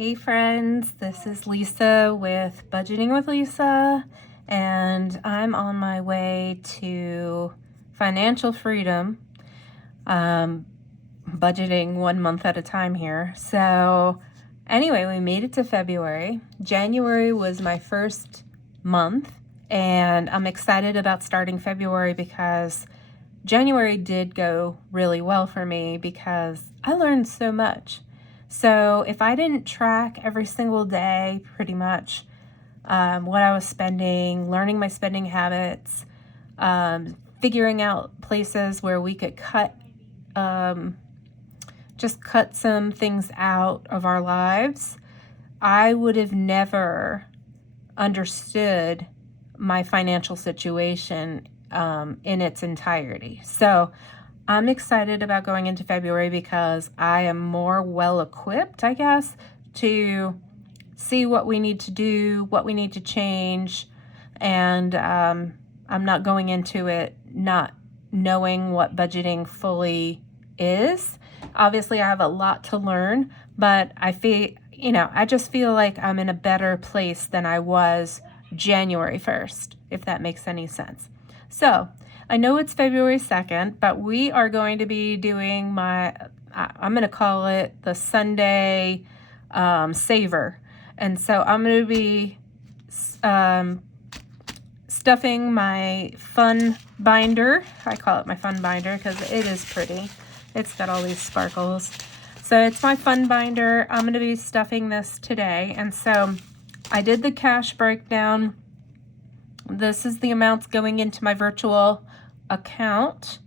Hey friends, this is Lisa with Budgeting with Lisa, and I'm on my way to financial freedom, budgeting 1 month at a time here. So anyway, we made it to February. January was my first month, and I'm excited about starting February because January did go really well for me because I learned so much. So if I didn't track every single day, pretty much, what I was spending, learning my spending habits, figuring out places where we could just cut some things out of our lives, I would have never understood my financial situation in its entirety. So I'm excited about going into February because I am more well equipped, I guess, to see what we need to do, what we need to change, and I'm not going into it not knowing what budgeting fully is. Obviously, I have a lot to learn, but I just feel like I'm in a better place than I was January 1st, if that makes any sense. So I know it's February 2nd, but we are going to be doing I'm going to call it the Sunday saver. And so I'm going to be stuffing my fun binder. I call it my fun binder because it is pretty. It's got all these sparkles. So it's my fun binder. I'm going to be stuffing this today. And so I did the cash breakdown. This is the amounts going into my virtual account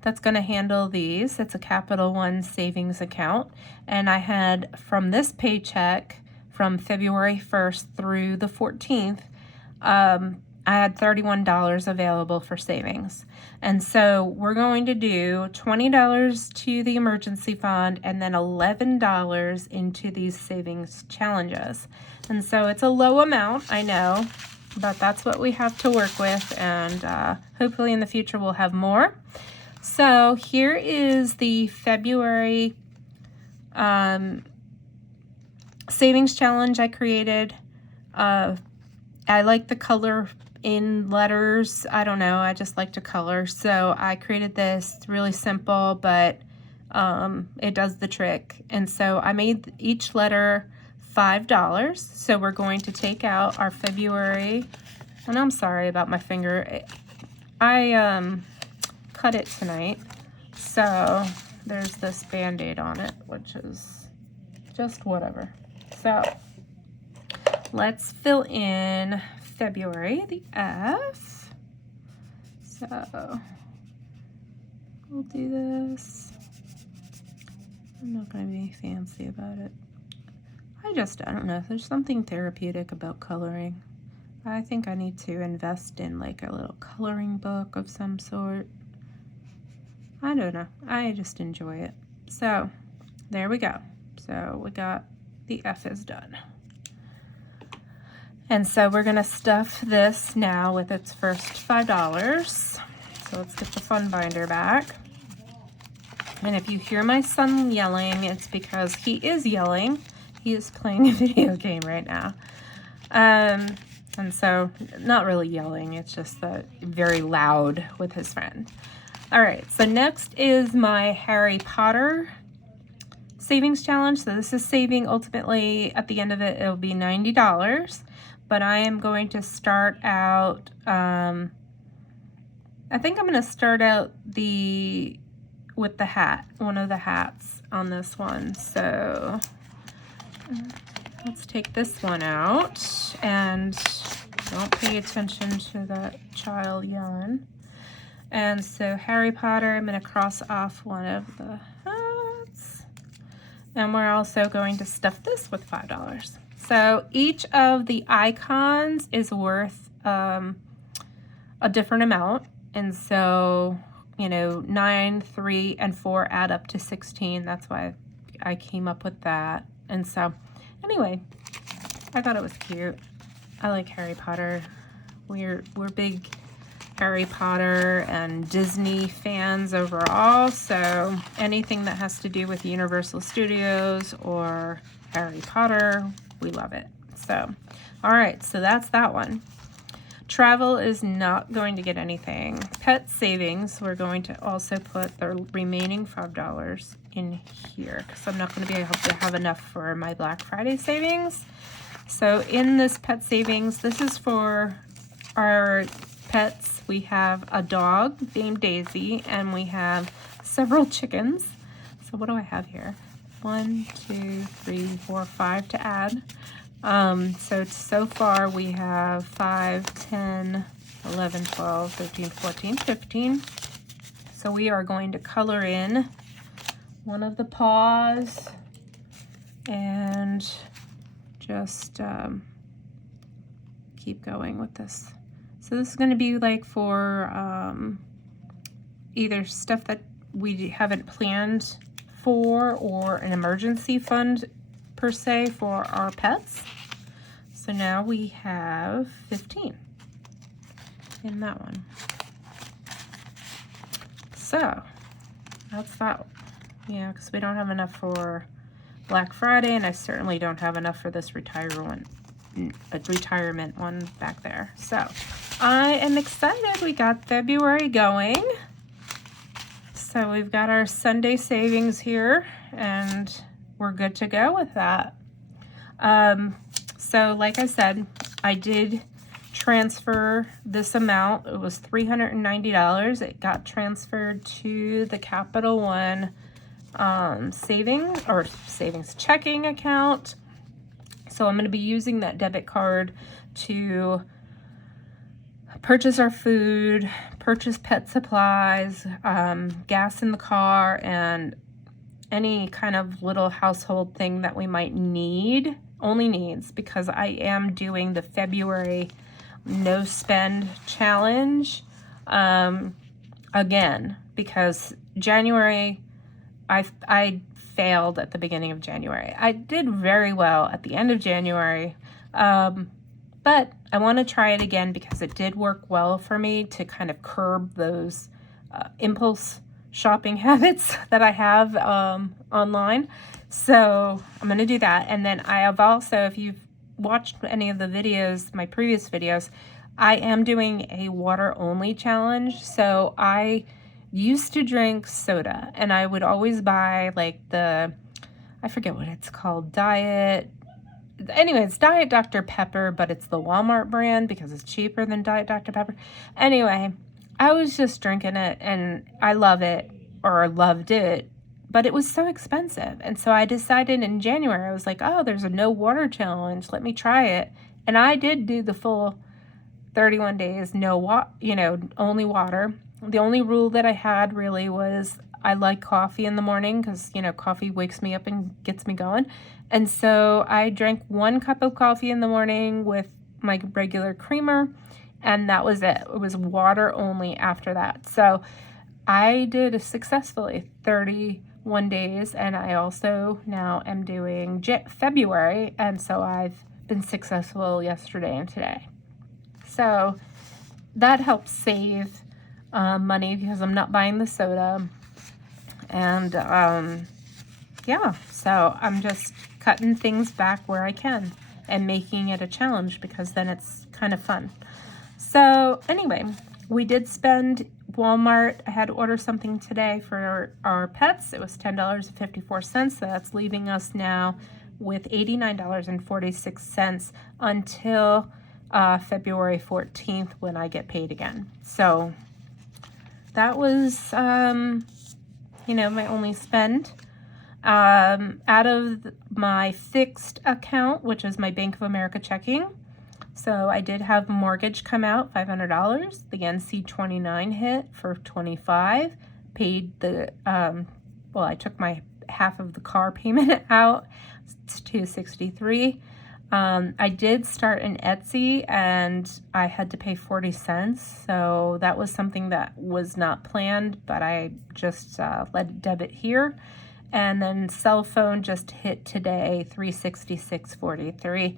that's going to handle these. It's a Capital One savings account. And I had from this paycheck from February 1st through the 14th, I had $31 available for savings. And so we're going to do $20 to the emergency fund and then $11 into these savings challenges. And so it's a low amount, I know, but that's what we have to work with, and hopefully in the future we'll have more. So here is the February savings challenge I created. I like the color in letters. I don't know, I just like to color. So I created this. It's really simple, but it does the trick. And so I made each letter $5. So we're going to take out our February, and I'm sorry about my finger. I cut it tonight. So there's this Band-Aid on it, which is just whatever. So let's fill in February, the F. So we'll do this. I'm not going to be fancy about it. I don't know, there's something therapeutic about coloring. I think I need to invest in like a little coloring book of some sort. I don't know, I just enjoy it. So there we go. So we got the F is done. And so we're gonna stuff this now with its first $5. So let's get the fun binder back. And if you hear my son yelling, it's because he is yelling. He is playing a video game right now. And so not really yelling, it's just very loud with his friend. All right, so next is my Harry Potter savings challenge. So this is saving ultimately at the end of it, it'll be $90. But I am going to start out, I think I'm going to start out with the hat, one of the hats on this one. So let's take this one out and don't pay attention to that child yelling. And so Harry Potter, I'm going to cross off one of the hats. And we're also going to stuff this with $5. So each of the icons is worth a different amount. And so, 9, 3, and 4 add up to 16. That's why I came up with that. And so, anyway, I thought it was cute. I like Harry Potter. We're big Harry Potter and Disney fans overall, so anything that has to do with Universal Studios or Harry Potter, we love it. So, all right, so that's that one. Travel is not going to get anything. Pet savings, we're going to also put the remaining $5 in here because I'm not going to be able to have enough for my Black Friday savings. So in this pet savings, this is for our pets. We have a dog named Daisy, and we have several chickens. So what do I have here? 1, 2, 3, 4, 5 to add. So far we have 5, 10, 11, 12, 13, 14, 15. So we are going to color in one of the paws and just keep going with this. So this is going to be like for either stuff that we haven't planned for or an emergency fund per se for our pets. So now we have 15 in that one. So that's that. Yeah, because we don't have enough for Black Friday, and I certainly don't have enough for this retirement one back there. So I am excited. We got February going. So we've got our Sunday savings here, and we're good to go with that. So like I said, I did transfer this amount. It was $390. It got transferred to the Capital One savings checking account. So I'm going to be using that debit card to purchase our food, purchase pet supplies, gas in the car, and any kind of little household thing that we might need. Only needs, because I am doing the February no spend challenge again, because January I failed at the beginning of January. I did very well at the end of January, but I want to try it again because it did work well for me to kind of curb those impulse shopping habits that I have online. So I'm going to do that. And then I have also, if you've watched any of the videos, my previous videos, I am doing a water only challenge. So I used to drink soda, and I would always buy like I forget what it's called, Diet Dr. Pepper, but it's the Walmart brand because it's cheaper than Diet Dr. Pepper. Anyway, I was just drinking it, and I love it, or loved it, but it was so expensive. And so I decided in January, I was like, oh, there's a no water challenge. Let me try it. And I did do the full 31 days, only water. The only rule that I had really was I like coffee in the morning because, coffee wakes me up and gets me going. And so I drank 1 cup of coffee in the morning with my regular creamer, and that was it. It was water only after that. So I did successfully 31 days, and I also now am doing February, and so I've been successful yesterday and today. So that helps save money because I'm not buying the soda. And yeah, so I'm just cutting things back where I can and making it a challenge because then it's kind of fun. So anyway, we did spend Walmart. I had to order something today for our pets. It was $10.54. So that's leaving us now with $89.46 until February 14th when I get paid again. So that was, my only spend. Out of my fixed account, which is my Bank of America checking. So I did have mortgage come out, $500. The NC-29 hit for $25. Paid the, I took my half of the car payment out. It's $263. I did start an Etsy, and I had to pay 40 cents. So that was something that was not planned, but I just let it debit here. And then cell phone just hit today, $366.43.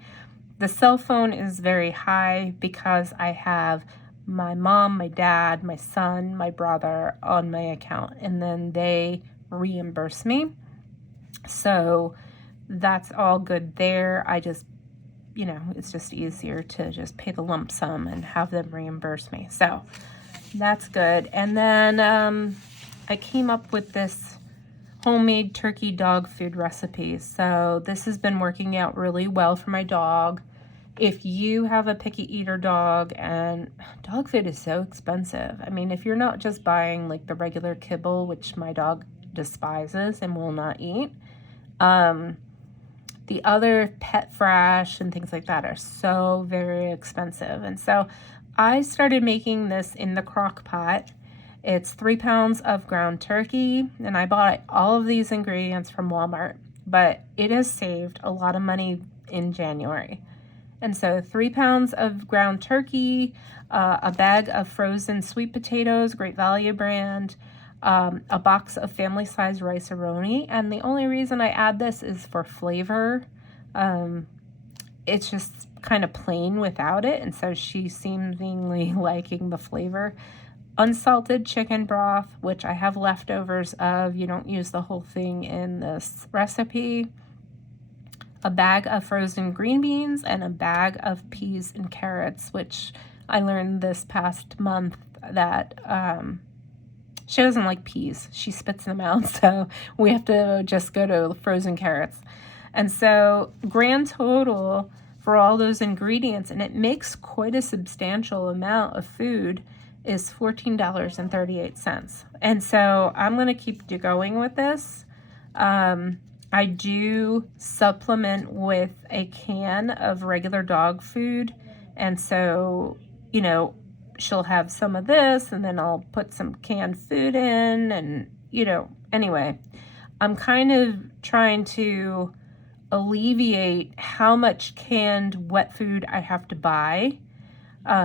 The cell phone is very high because I have my mom, my dad, my son, my brother on my account, and then they reimburse me. So that's all good there. I just, it's just easier to just pay the lump sum and have them reimburse me. So that's good. And then I came up with this homemade turkey dog food recipe. So this has been working out really well for my dog. If you have a picky eater dog, and dog food is so expensive. I mean, if you're not just buying like the regular kibble, which my dog despises and will not eat, the other pet fresh and things like that are so very expensive. And so I started making this in the crock pot. It's 3 pounds of ground turkey, and I bought all of these ingredients from Walmart, but it has saved a lot of money in January. And so 3 pounds of ground turkey, a bag of frozen sweet potatoes, Great Value brand, a box of family-size rice-a-roni. And the only reason I add this is for flavor. It's just kind of plain without it, and so she's seemingly liking the flavor. Unsalted chicken broth, which I have leftovers of. You don't use the whole thing in this recipe. A bag of frozen green beans and a bag of peas and carrots, which I learned this past month that she doesn't like peas. She spits them out, so we have to just go to frozen carrots. And so grand total for all those ingredients, and it makes quite a substantial amount of food, is $14.38. And so I'm going to keep going with this. I do supplement with a can of regular dog food. And so, she'll have some of this, and then I'll put some canned food in. And, anyway, I'm kind of trying to alleviate how much canned wet food I have to buy.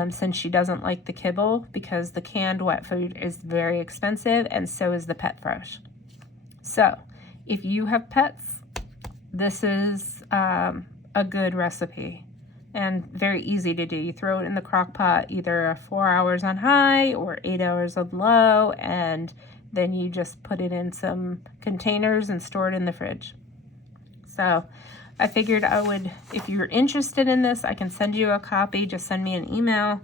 Since she doesn't like the kibble, because the canned wet food is very expensive, and so is the pet fresh. So if you have pets, this is a good recipe and very easy to do. You throw it in the crock pot, either 4 hours on high or 8 hours on low, and then you just put it in some containers and store it in the fridge. So I figured I would, if you're interested in this, I can send you a copy. Just send me an email.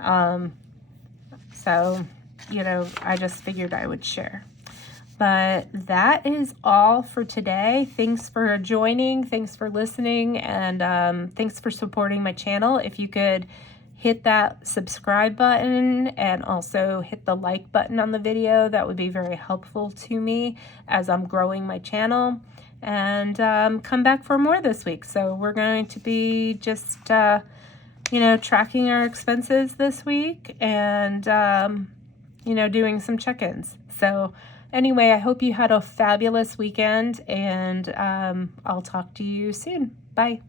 I just figured I would share. But that is all for today. Thanks for joining. Thanks for listening. And thanks for supporting my channel. If you could hit that subscribe button and also hit the like button on the video, that would be very helpful to me as I'm growing my channel. And come back for more this week. So we're going to be just, tracking our expenses this week and, doing some check-ins. So anyway, I hope you had a fabulous weekend, and I'll talk to you soon. Bye.